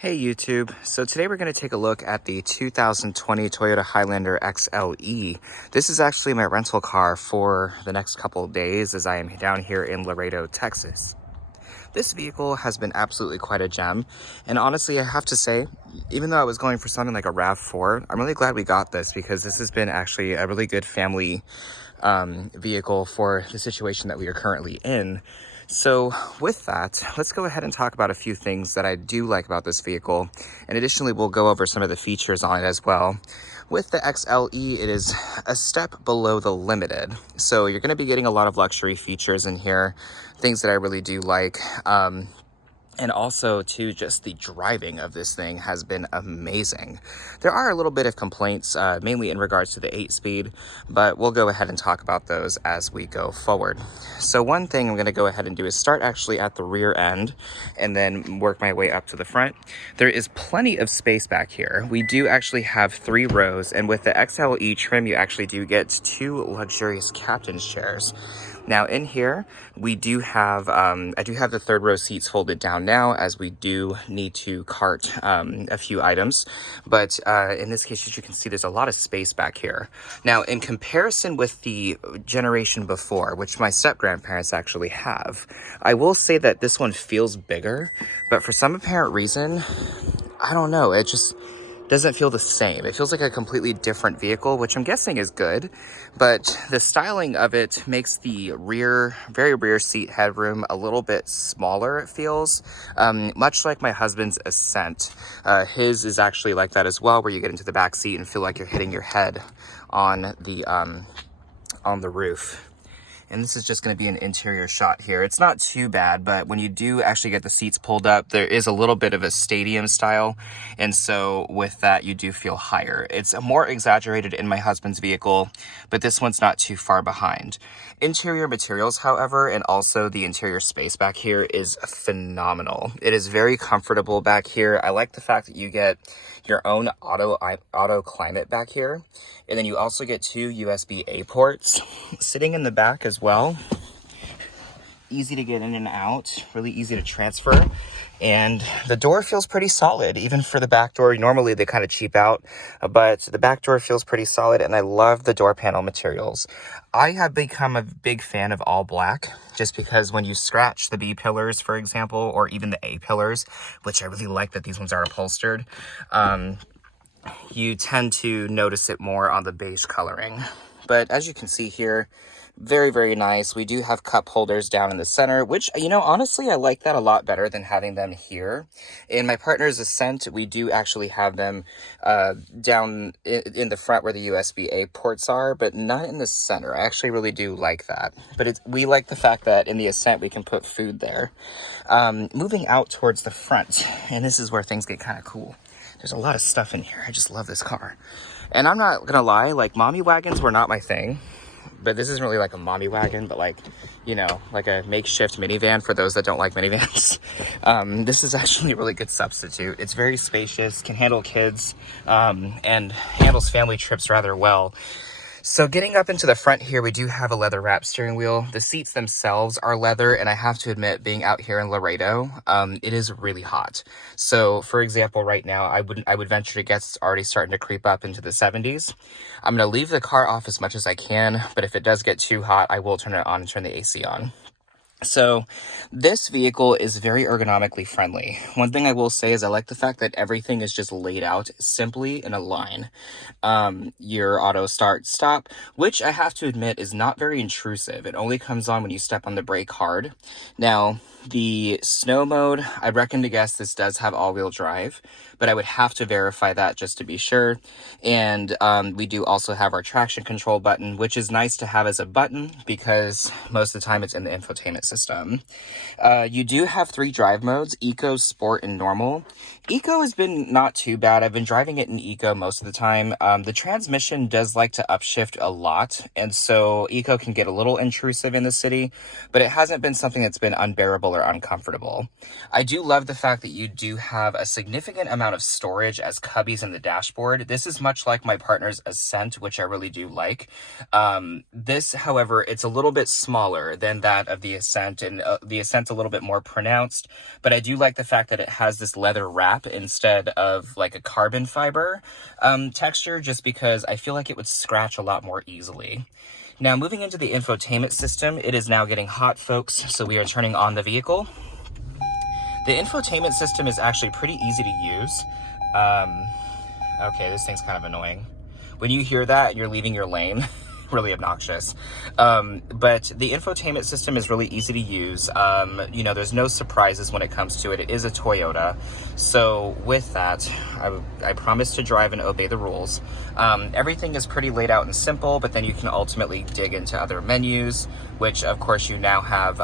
Hey YouTube, so today we're going to take a look at the 2020 Toyota Highlander XLE. This is actually my rental car for the next couple of days as I am down here in Laredo, Texas. This vehicle has been absolutely quite a gem, and honestly I have to say, even though I was going for something like a RAV4, I'm really glad we got this because this has been actually a really good family vehicle for the situation that we are currently in. So with that, let's go ahead and talk about a few things that I do like about this vehicle. And additionally, we'll go over some of the features on it as well. With the XLE, it is a step below the Limited. So you're going to be getting a lot of luxury features in here, things that I really do like. And also, too, just the driving of this thing has been amazing. There are a little bit of complaints, mainly in regards to the 8-speed, but we'll go ahead and talk about those as we go forward. So one thing I'm going to go ahead and do is start actually at the rear end and then work my way up to the front. There is plenty of space back here. We do actually have 3 rows, and with the XLE trim, you actually do get 2 luxurious captain's chairs. Now in here, we do have, I do have the 3rd row seats folded down now as we do need to cart a few items. But in this case, as you can see, there's a lot of space back here. Now, in comparison with the generation before, which my step-grandparents actually have, I will say that this one feels bigger, but for some apparent reason, I don't know, it just doesn't feel the same. It feels like a completely different vehicle, which I'm guessing is good, but the styling of it makes the very rear seat headroom a little bit smaller, it feels, much like my husband's Ascent. His is actually like that as well, where you get into the back seat and feel like you're hitting your head on the roof. And this is just going to be an interior shot here. It's not too bad, but when you do actually get the seats pulled up, there is a little bit of a stadium style. And so with that, you do feel higher. It's more exaggerated in my husband's vehicle, but this one's not too far behind. Interior materials, however, and also the interior space back here is phenomenal. It is very comfortable back here. I like the fact that you get your own auto climate back here. And then you also get 2 USB-A ports sitting in the back as well. Easy to get in and out, really easy to transfer. And the door feels pretty solid, even for the back door. Normally they kind of cheap out, but the back door feels pretty solid, and I love the door panel materials. I have become a big fan of all black, just because when you scratch the B pillars, for example, or even the A pillars, which I really like that these ones are upholstered, you tend to notice it more on the beige coloring. But as you can see here, very, very nice. We do have cup holders down in the center, which, you know, honestly, I like that a lot better than having them here. In my partner's Ascent, we do actually have them down in the front where the USB-A ports are, but not in the center. I actually really do like that. But we like the fact that in the Ascent, we can put food there. Moving out towards the front, and this is where things get kind of cool. There's a lot of stuff in here. I just love this car. And I'm not gonna lie, like, mommy wagons were not my thing. But this isn't really like a mommy wagon, but like, you know, like a makeshift minivan for those that don't like minivans. This is actually a really good substitute. It's very spacious, can handle kids, and handles family trips rather well. So getting up into the front here, we do have a leather wrap steering wheel. The seats themselves are leather, and I have to admit, being out here in Laredo, it is really hot. So for example, right now, I would venture to guess it's already starting to creep up into the 70s. I'm going to leave the car off as much as I can, but if it does get too hot, I will turn it on and turn the AC on. So this vehicle is very ergonomically friendly. One thing I will say is I like the fact that everything is just laid out simply in a line. Your auto start stop, which I have to admit is not very intrusive. It only comes on when you step on the brake hard. Now, the snow mode, I reckon to guess this does have all-wheel drive, but I would have to verify that just to be sure. And we do also have our traction control button, which is nice to have as a button because most of the time it's in the infotainment system. You do have 3 drive modes: Eco, Sport, and Normal. Eco has been not too bad. I've been driving it in Eco most of the time. The transmission does like to upshift a lot, and so Eco can get a little intrusive in the city, but it hasn't been something that's been unbearable uncomfortable or uncomfortable. I do love the fact that you do have a significant amount of storage as cubbies in the dashboard. This is much like my partner's Ascent, which I really do like. This, however, it's a little bit smaller than that of the Ascent, and the Ascent's a little bit more pronounced, but I do like the fact that it has this leather wrap instead of like a carbon fiber texture, just because I feel like it would scratch a lot more easily. Now, moving into the infotainment system, it is now getting hot, folks, so we are turning on the vehicle. The infotainment system is actually pretty easy to use. Okay, this thing's kind of annoying. When you hear that, you're leaving your lane. Really obnoxious. But the infotainment system is really easy to use. You know, there's no surprises when it comes to it. It is a Toyota. So with that, I promise to drive and obey the rules. Everything is pretty laid out and simple, but then you can ultimately dig into other menus, which of course you now have,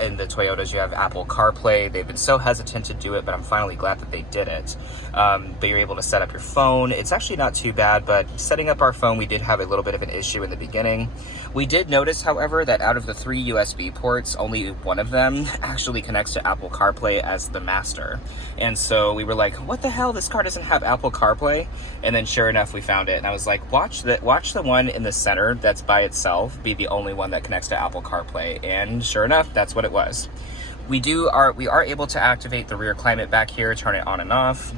in the Toyotas, you have Apple CarPlay. They've been so hesitant to do it, but I'm finally glad that they did it. But you're able to set up your phone. It's actually not too bad, but setting up our phone, we did have a little bit of an issue in the beginning. We did notice, however, that out of the 3 USB ports, only one of them actually connects to Apple CarPlay as the master. And so we were like, what the hell? This car doesn't have Apple CarPlay? And then sure enough, we found it. And I was like, watch the one in the center that's by itself be the only one that connects to Apple CarPlay. And sure enough, that's what it was. We are able to activate the rear climate back here, turn it on and off.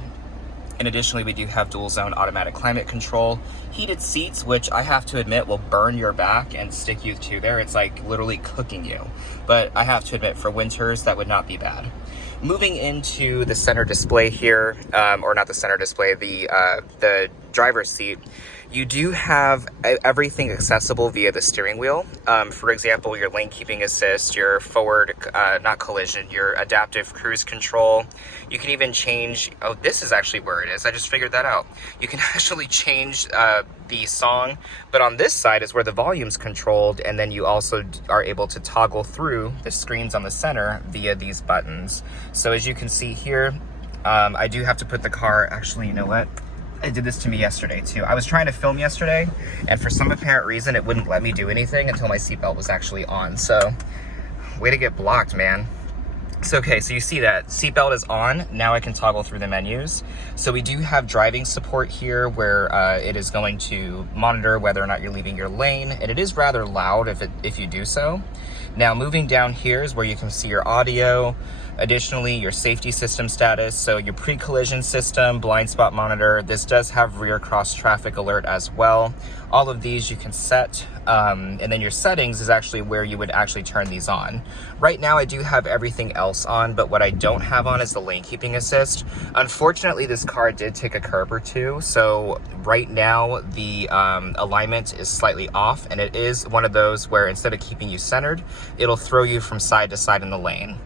And additionally, we do have dual zone automatic climate control, heated seats, which I have to admit will burn your back and stick you to there. It's like literally cooking you. But I have to admit, for winters, that would not be bad. Moving into the center display here, or not the center display, the driver's seat, you do have everything accessible via the steering wheel. For example, your lane keeping assist, your forward, not collision, your adaptive cruise control. You can even change, oh, this is actually where it is. I just figured that out. You can actually change the song, but on this side is where the volume's controlled, and then you also are able to toggle through the screens on the center via these buttons. So as you can see here, I do have to put the car, actually, you know what? It did this to me yesterday too. I was trying to film yesterday, and for some apparent reason, it wouldn't let me do anything until my seatbelt was actually on. So, way to get blocked, man. So, okay, so you see that seatbelt is on. Now I can toggle through the menus. So we do have driving support here, where it is going to monitor whether or not you're leaving your lane, and it is rather loud if you do so. Now, moving down here is where you can see your audio. Additionally, your safety system status, so your pre-collision system, blind spot monitor. This does have rear cross traffic alert as well. All of these you can set, and then your settings is actually where you would actually turn these on. Right now I do have everything else on, but what I don't have on is the lane keeping assist. Unfortunately, this car did take a curb or two, so right now the alignment is slightly off, and it is one of those where instead of keeping you centered, it'll throw you from side to side in the lane.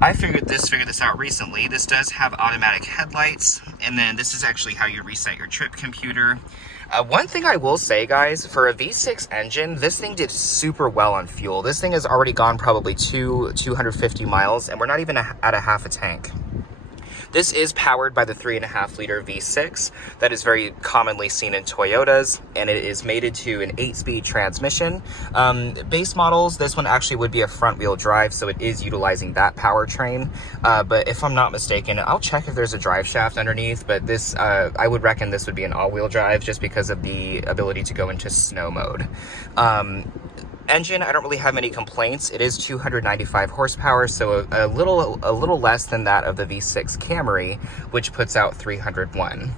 I figured this out recently. This does have automatic headlights, and then this is actually how you reset your trip computer. One thing I will say, guys, for a V6 engine, this thing did super well on fuel. This thing has already gone probably 250 miles, and we're not even at a half a tank. This is powered by the 3.5 liter V6 that is very commonly seen in Toyotas, and it is mated to an 8-speed transmission. Base models, this one actually would be a front wheel drive, so it is utilizing that powertrain. But if I'm not mistaken, I'll check if there's a drive shaft underneath, but this, I would reckon this would be an all-wheel drive just because of the ability to go into snow mode. Engine, I don't really have any complaints. It is 295 horsepower, so a little less than that of the V6 Camry, which puts out 301.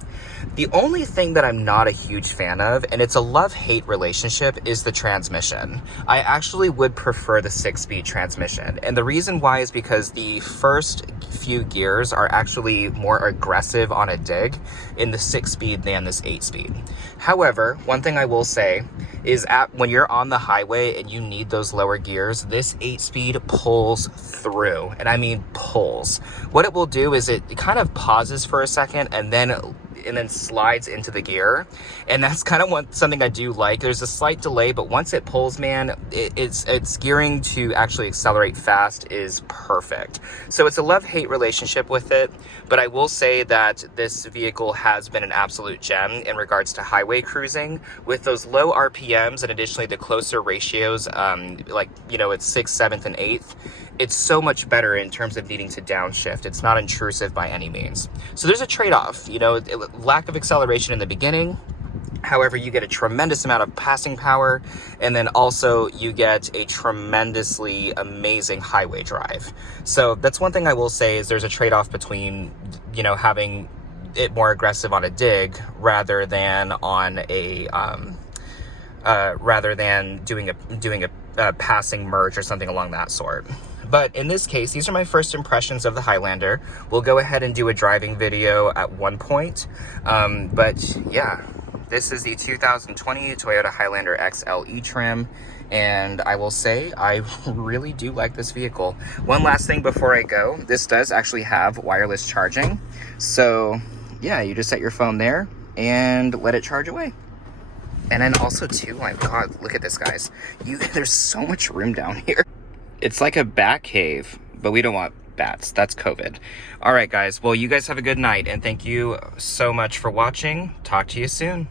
The only thing that I'm not a huge fan of, and it's a love-hate relationship, is the transmission. I actually would prefer the 6-speed transmission, and the reason why is because the first few gears are actually more aggressive on a dig in the 6-speed than this 8-speed. However, one thing I will say is when you're on the highway and you need those lower gears, this 8-speed pulls through, and I mean pulls. What it will do is it kind of pauses for a second and then slides into the gear, and that's kind of something I do like. There's a slight delay, but once it pulls, man, it's gearing to actually accelerate fast is perfect. So it's a love-hate relationship with it, but I will say that this vehicle has been an absolute gem in regards to highway cruising with those low RPMs, and additionally the closer ratios, like, you know, it's 6th, 7th, and 8th. it's so much better in terms of needing to downshift. It's not intrusive by any means. So there's a trade-off, you know, lack of acceleration in the beginning. However, you get a tremendous amount of passing power, and then also you get a tremendously amazing highway drive. So that's one thing I will say, is there's a trade-off between, you know, having it more aggressive on a dig rather than on a doing a passing merge or something along that sort. But in this case, these are my first impressions of the Highlander. We'll go ahead and do a driving video at one point. But yeah, this is the 2020 Toyota Highlander XLE trim. And I will say, I really do like this vehicle. One last thing before I go, this does actually have wireless charging. So yeah, you just set your phone there and let it charge away. And then also too, my God, look at this, guys. There's so much room down here. It's like a bat cave, but we don't want bats. That's COVID. All right, guys. Well, you guys have a good night, and thank you so much for watching. Talk to you soon.